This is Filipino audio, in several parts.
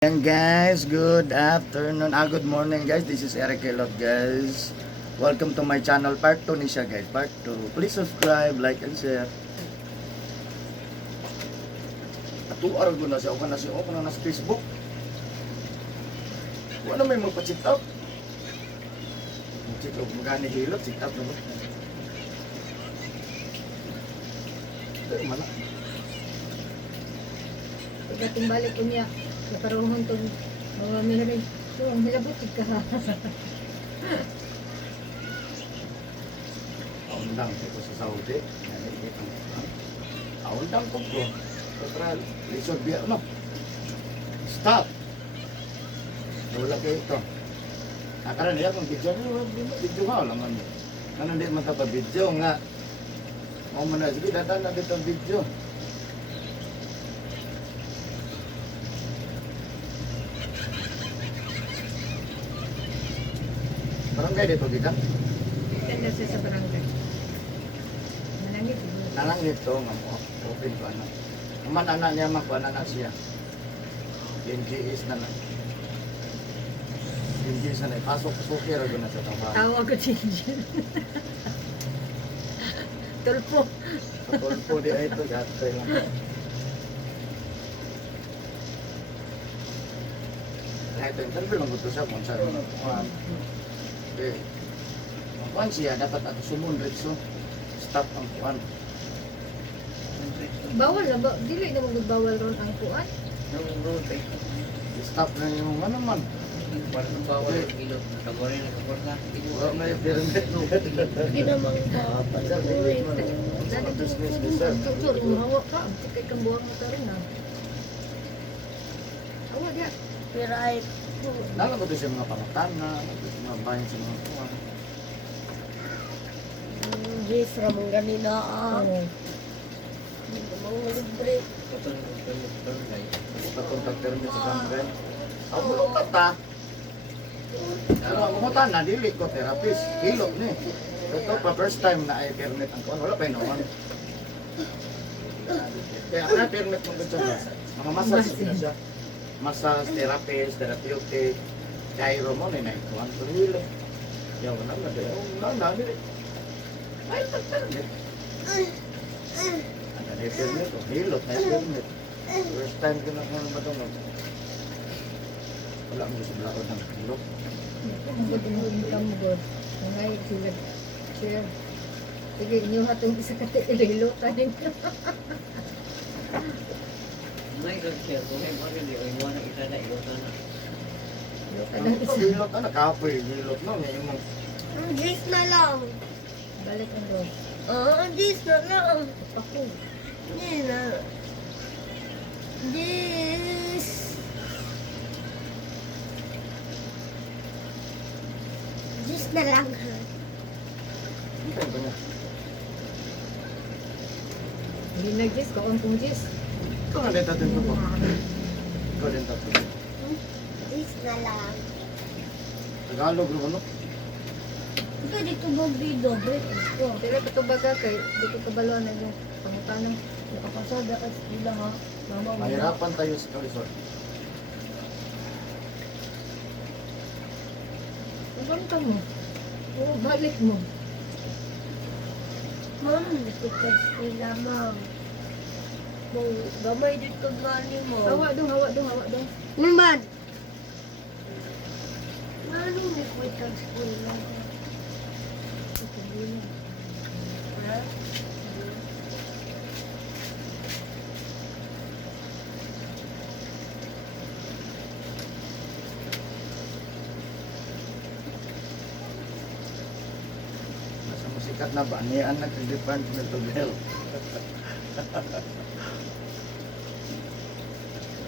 Yan guys, good afternoon, good morning guys. This is Eric Kelot guys. Welcome to my channel, part 2 ni siya guys, part 2. Please subscribe, like and share. Atuar ko na siya, open na sa Facebook. Ano may magpa-check up? Check up, magkani hilot, check up na ba? Ay, mana. Pagdating balik ko niya, nakaroon itong mga mihirin. So, ang hilabot ka. Aundang ito sa Saudi. Aundang ko po. Kontra, Lizard Beer, no? Stop! Wala kayo ito. Nakaran niya kung video nga, wala man. Ano hindi man tapos video nga. Mau mo na, sige, dadaan na dito ang video. Barangay dito, di ka? Tanda siya sa barangay. Malangit. Nalang nito, nga mo, open ko ano. Naman anak niya, makuha na siya. NGS na lang. NGS na lang. Pasok-suki rin na sa trabaho. Tawag ko si Jen. Tulpo. Patulpo di ay ito, gatay lang. Kahit yung tanto lang ito siya kung saan mo. Okay. Ang kuhan siya, dapat ato sumunod so. Stop ang kuhan. Bawal na ba? Dili na magbawal ron ang kuan. Stop na yung ano man. Parang bawal ang ilog. Tagorin ang kaporta. Wala na yung permit. Hindi naman bawal. Dati Business deserve. Doktor, umawak ka. Kaya kang buwang mo ka rin ha. Awa diya. Piray. Lalo ba ito siya mga pangutana, mga bayan sa mga kuhan. Yes, ramang ganina. Oo. Mga libre. Patong tag-permit sa barangay. Ang bulong ka ta. Pero ang pangutana, dili ko therapist. Hilot ni. Ito pa first time na ay permit ang kuhan. Wala pa yun. Kaya na permit mo ito siya. Mga massage na siya. Massage, therapist, therapeutic, gyro mo, may naikuhan ko nila. Yan, wala na din. Wala na, nila. Ay, pag-permit. Ano na yung permit? Hilot na yung permit. First time ko na kung ba ito. Wala mo sa blakod ng hilot. Ang good mo income mo good. Ngay sila. Share. Sige, inyo hatong isa ka ililo tayo. May gagsiya. Kung may mga hindi, ay iwan ang isa na iwasan na. Ang hilot na, nakapoy. Hilot na, may imong. Yes na lang. Balik ang loob. Yes na lang. Ako. Yes na. Yes. Yes na lang. Hintay ba niya? Hindi nag-gis, kaon kong gis. Ikaw nga din tatin ko po. Ikaw din tatin. Yes na lang. Tagalog, ano? Ito dito bobido. Oh, pero ito baga kay dito kabaluan na yung pangutanang nakapasada at sila ha. Mama mo. Mahirapan tayo sa resort. Pagkanta mo. Oo, balik mo. Ma'am, dito ka sila, ma'am. Ma'am, gamay dito gani mo. Hawa dong, hawa dong, hawa dong. Naman. Ano may kwenta sa sila? Ha? Nasa musikat na ba? Niyan nag-Department of Health.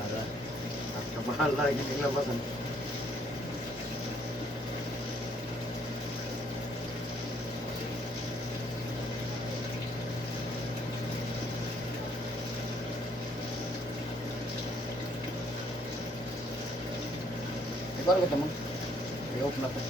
Para, at kabahala yung labasan. Baru ketemu, ya open apa?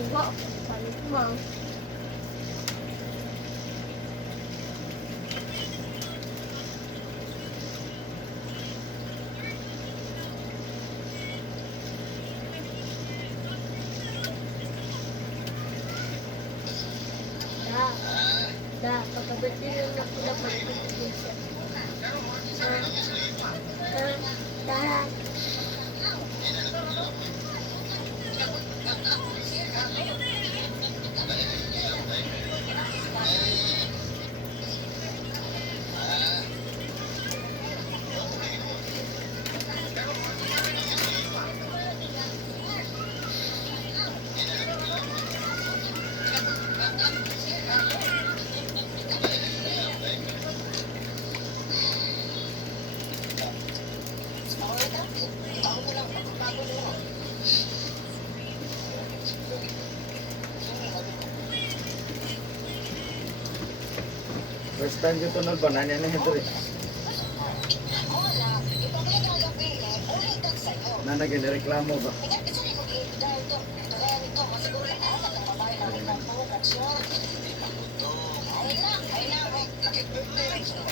buka. Palit mo. Da. Da. Pagkabit din yung dapat pag-ibig. Da. First time yung tunol ba? Nanay na Henry. Nanay reklamo ba?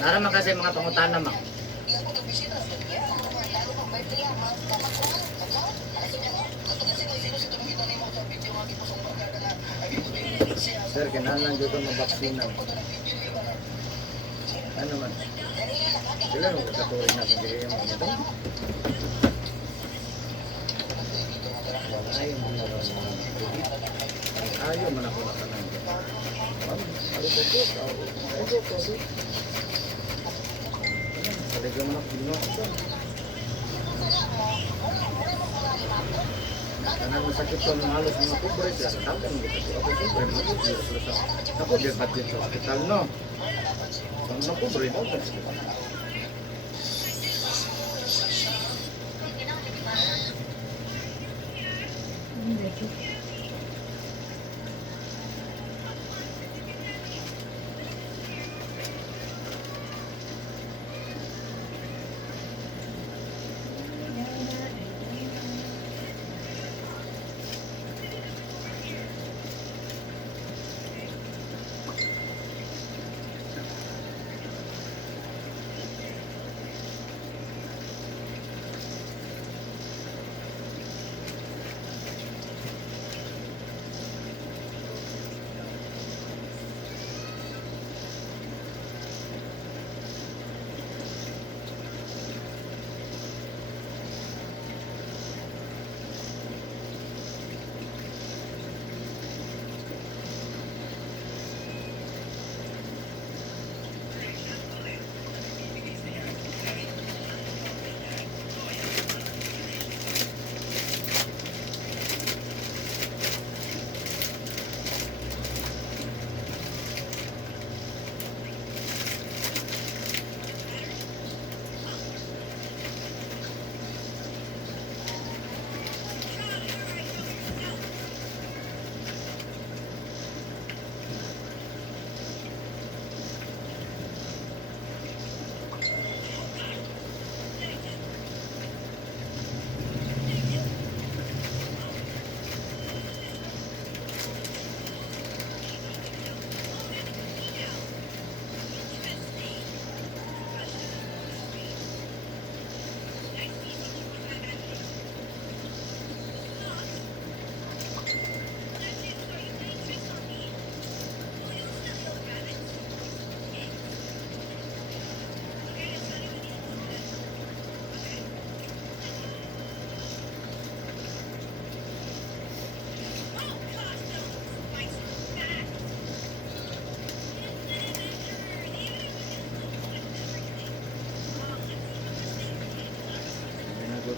Naraman kasi mga pangutana ma. Sir, kailangan dito mabaksina. Ano man? Sila nung kakaturin na kung kaya yung mga ito. Ayaw mo na lang mga ayaw mo na ko na ka nang. Ano ba ito? Ano ba ito? Talaga mo na pino. Karena sakit ko ng halos mga pobre siya. Tawag mo dito. Ako pobre mo dito. Ako di ba dito? Hospital no. Ang mga pobre daw kasi.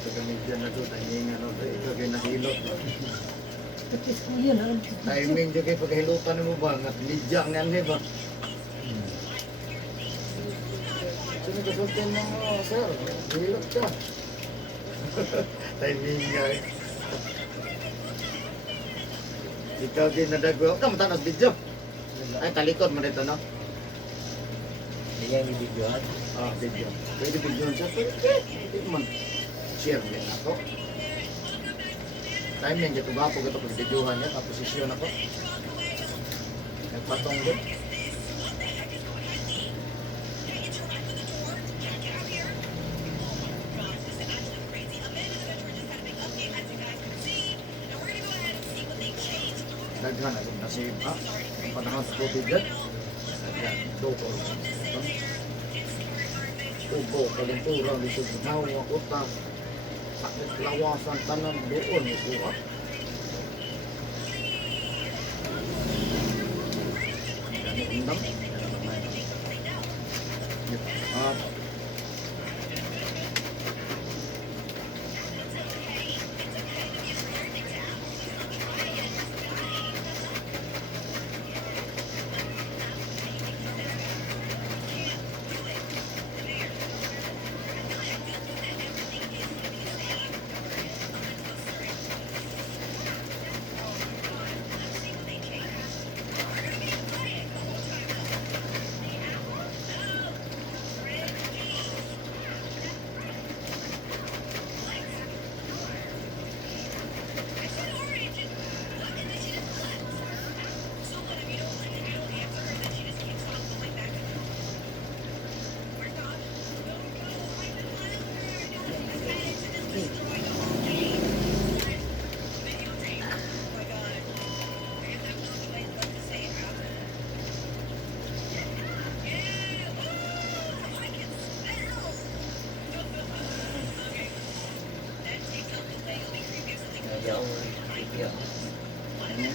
Taga-media na to, timing ano, ikaw kayo nahilot. Tapos ko yun, ano? Timing dyan kayo pagkahilutan mo ba? At media ang yan ba? Sino kasultin mo, sir? Hilot ka. Timing nga eh. Ikaw kayo nadagwa. Huwag ka matanas video. Ay, talikod mo dito, no? Iya yung videoan. Ah, video. Pwede video siya. Pwede man. Share din ako. timing ito gapo ito pagbidyuhan niya tapos posisyon ako. Nagpatong din. Daghan ako nasib ha. Ang panahon sa COVID yan. Dokol. Ugo, kalentura, lisod ginaw, mga kuta. Sakit lawasan, tanan, doon, ito ha. Undang. Ah, Kaya ako, kaya ako. ano?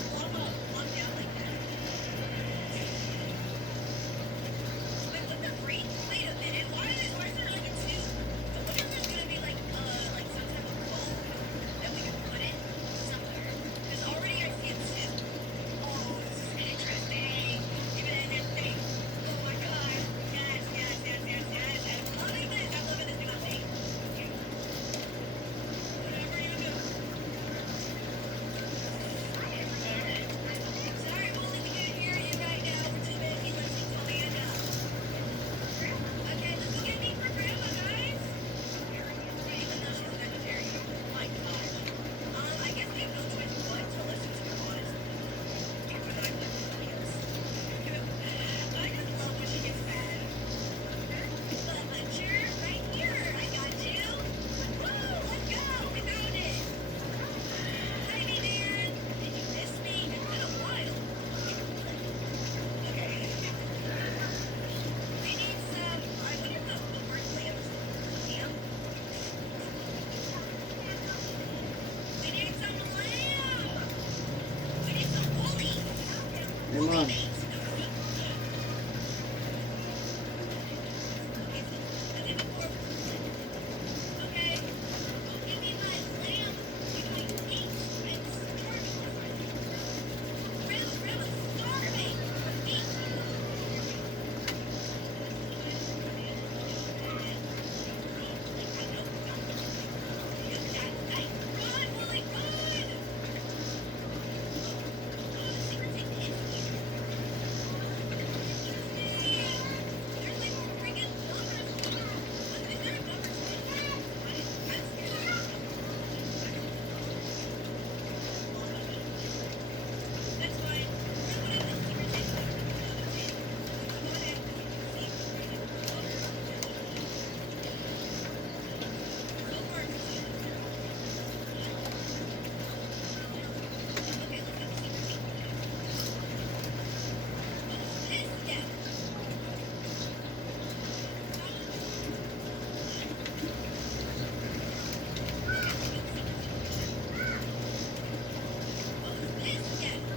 Lemon.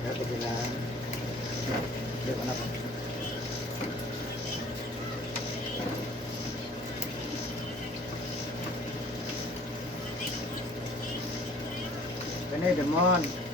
Dapat sila. Di ba na pa? Kani, Demon.